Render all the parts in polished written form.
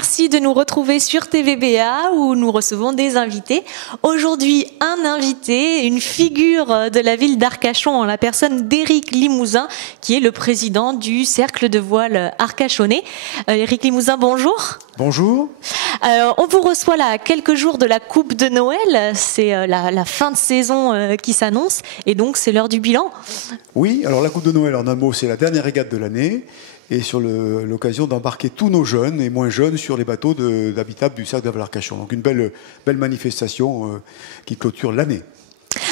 merci de nous retrouver sur TVBA où nous recevons des invités. Aujourd'hui, un invité, une figure de la ville d'Arcachon en la personne d'Éric Limousin, qui est le président du Cercle de voile arcachonnais. Éric Limousin, bonjour. Bonjour. On vous reçoit là à quelques jours de la Coupe de Noël. C'est la fin de saison qui s'annonce et donc c'est l'heure du bilan. Oui, alors la Coupe de Noël en un mot, c'est la dernière régate de l'année et sur l'occasion d'embarquer tous nos jeunes et moins jeunes sur les bateaux d'habitables du Cercle de voile Arcachon. Donc une belle manifestation qui clôture l'année.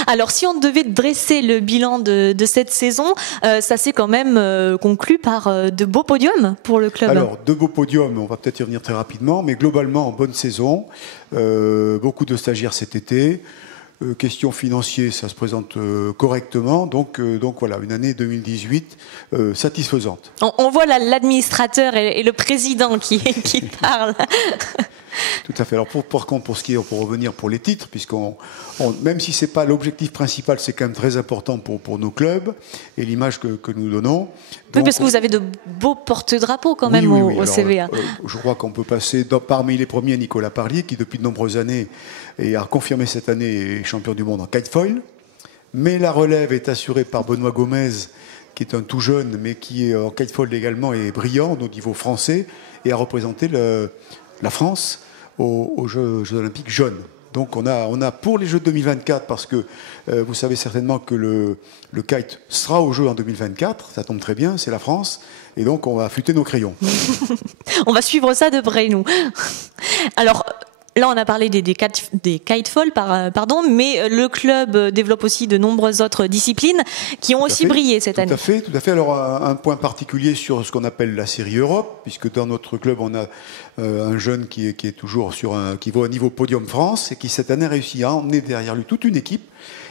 Alors, si on devait dresser le bilan de cette saison, ça s'est quand même conclu par de beaux podiums pour le club. Alors, de beaux podiums, on va peut-être y revenir très rapidement, mais globalement, en bonne saison. Beaucoup de stagiaires cet été. Question financière, ça se présente correctement. Donc voilà, une année 2018 satisfaisante. On voit l'administrateur et le président qui parlent. Tout à fait. Alors pour revenir pour les titres, même si c'est pas l'objectif principal, c'est quand même très important pour nos clubs et l'image que nous donnons. Oui, parce que vous avez de beaux porte-drapeaux quand même au CVA. Je crois qu'on peut passer parmi les premiers Nicolas Parlier, qui depuis de nombreuses années et a confirmé cette année est champion du monde en kitefoil. Mais la relève est assurée par Benoît Gomez, qui est un tout jeune, mais qui est en kitefoil également est brillant au niveau français et a représenté la France aux Jeux Olympiques jeunes. Donc on a pour les Jeux de 2024, parce que vous savez certainement que le kite sera aux Jeux en 2024, ça tombe très bien, c'est la France, et donc on va affûter nos crayons. On va suivre ça de près, nous. Alors, là, on a parlé des kitefall, mais le club développe aussi de nombreuses autres disciplines qui ont aussi brillé cette année. Tout à fait. Alors, un point particulier sur ce qu'on appelle la série Europe, puisque dans notre club, on a un jeune qui est toujours qui va au niveau podium France et qui cette année réussit à emmener derrière lui toute une équipe.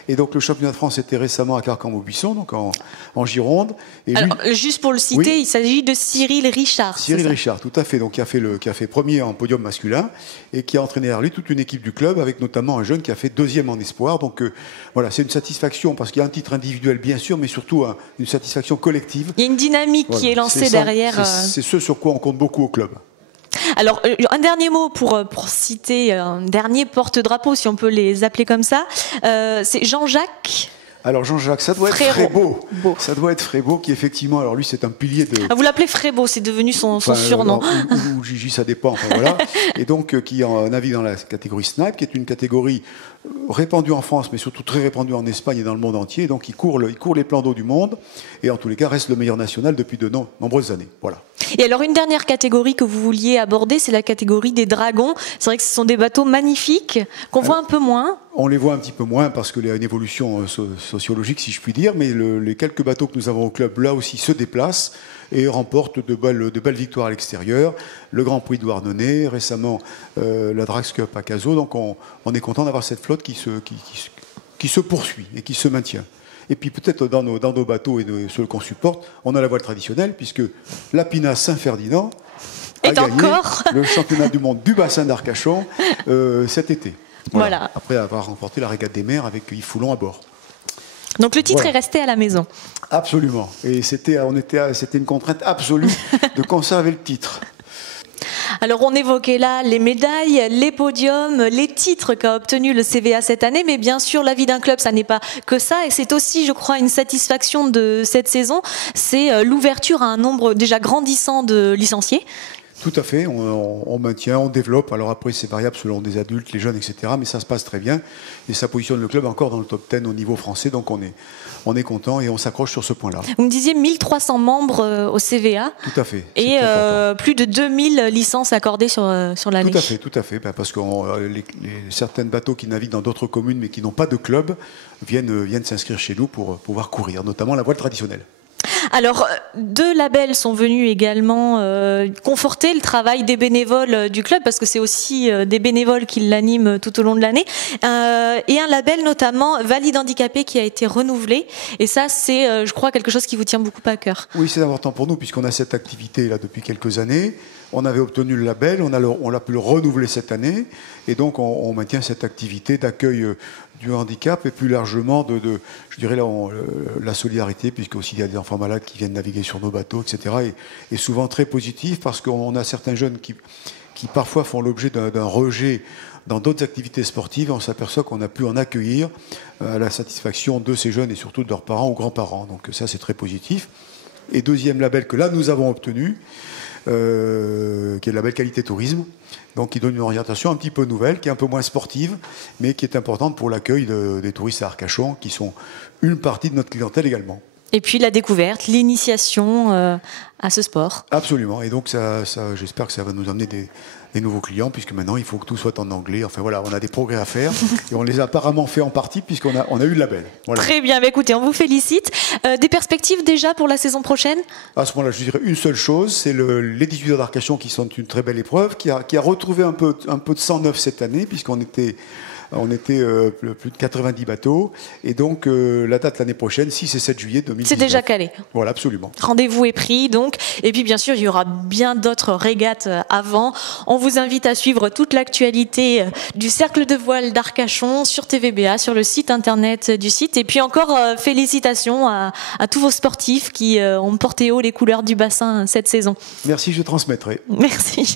Et donc le championnat de France était récemment à Carcans-Maubuisson, donc en Gironde. Et alors, juste pour le citer, oui, il s'agit de Cyril Richard. Cyril Richard, tout à fait. Donc qui a fait premier en podium masculin et qui a entraîné derrière lui toute une équipe du club, avec notamment un jeune qui a fait deuxième en espoir. Donc voilà, c'est une satisfaction parce qu'il y a un titre individuel bien sûr, mais surtout une satisfaction collective. Il y a une dynamique qui est lancée derrière. C'est ce sur quoi on compte beaucoup au club. Alors, un dernier mot pour citer un dernier porte-drapeau, si on peut les appeler comme ça, c'est Jean-Jacques. Alors Jean-Jacques, ça doit être Frébeau. Ça doit être Frébeau qui effectivement, alors lui c'est un pilier de... Ah, vous l'appelez Frébeau, c'est devenu son surnom. Ou Gigi, ça dépend, enfin voilà. Et donc qui navigue dans la catégorie Snipe, qui est une catégorie répandue en France, mais surtout très répandue en Espagne et dans le monde entier. Donc il court les plans d'eau du monde, et en tous les cas reste le meilleur national depuis de nombreuses années. Voilà. Et alors une dernière catégorie que vous vouliez aborder, c'est la catégorie des dragons. C'est vrai que ce sont des bateaux magnifiques qu'on voit un peu moins. On les voit un petit peu moins parce qu'il y a une évolution sociologique, si je puis dire, mais les quelques bateaux que nous avons au club, là aussi, se déplacent et remportent de belles victoires à l'extérieur. Le Grand Prix de Douarnenez, récemment la Drax Cup à Cazaux. Donc on est content d'avoir cette flotte qui se poursuit et qui se maintient. Et puis peut-être dans nos bateaux et ceux qu'on supporte, on a la voile traditionnelle, puisque la Pinasse Saint-Ferdinand a gagné le championnat du monde du bassin d'Arcachon cet été. Voilà. Après avoir remporté la régate des mers avec Yves Foulon à bord. Donc le titre est resté à la maison. Absolument. Et c'était une contrainte absolue de conserver le titre. Alors on évoquait là les médailles, les podiums, les titres qu'a obtenu le CVA cette année, mais bien sûr la vie d'un club ça n'est pas que ça, et c'est aussi je crois une satisfaction de cette saison, c'est l'ouverture à un nombre déjà grandissant de licenciés. Tout à fait, on maintient, on développe. Alors après, c'est variable selon des adultes, les jeunes, etc. Mais ça se passe très bien. Et ça positionne le club encore dans le top 10 au niveau français. Donc on est content et on s'accroche sur ce point-là. Vous me disiez 1300 membres au CVA. Tout à fait. Et plus de 2000 licences accordées sur l'année. Tout à fait. Parce que certains bateaux qui naviguent dans d'autres communes mais qui n'ont pas de club viennent s'inscrire chez nous pour pouvoir courir, notamment la voile traditionnelle. Alors, deux labels sont venus également conforter le travail des bénévoles du club, parce que c'est aussi des bénévoles qui l'animent tout au long de l'année, et un label notamment Valide Handicapé qui a été renouvelé, et ça c'est, je crois, quelque chose qui vous tient beaucoup à cœur. Oui, c'est important pour nous, puisqu'on a cette activité là depuis quelques années. On avait obtenu le label, on l'a pu le renouveler cette année, et donc on maintient cette activité d'accueil du handicap et plus largement je dirais la solidarité, puisque aussi il y a des enfants malades qui viennent naviguer sur nos bateaux, etc. Et souvent très positif, parce qu'on a certains jeunes qui parfois font l'objet d'un rejet dans d'autres activités sportives. On s'aperçoit qu'on a pu en accueillir à la satisfaction de ces jeunes et surtout de leurs parents ou grands-parents. Donc ça, c'est très positif. Et deuxième label que là, nous avons obtenu, qui est le label qualité tourisme, donc qui donne une orientation un petit peu nouvelle, qui est un peu moins sportive, mais qui est importante pour l'accueil des touristes à Arcachon, qui sont une partie de notre clientèle également. Et puis la découverte, l'initiation à ce sport. Absolument, et donc j'espère que ça va nous amener des nouveaux clients, puisque maintenant il faut que tout soit en anglais. Enfin voilà, on a des progrès à faire, et on les a apparemment fait en partie, puisqu'on a eu le label. Voilà. Très bien, bah écoutez, on vous félicite. Des perspectives déjà pour la saison prochaine? À ce moment-là, je dirais une seule chose, c'est les 18 heures d'Arcachon qui sont une très belle épreuve, qui a retrouvé un peu de sang neuf cette année, puisqu'on était plus de 90 bateaux. Et donc, la date l'année prochaine, 6 et 7 juillet 2019. C'est déjà calé. Voilà, absolument. Rendez-vous est pris, donc. Et puis, bien sûr, il y aura bien d'autres régates avant. On vous invite à suivre toute l'actualité du Cercle de Voile d'Arcachon sur TVBA, sur le site internet du site. Et puis encore, félicitations à tous vos sportifs qui ont porté haut les couleurs du bassin cette saison. Merci, je transmettrai. Merci.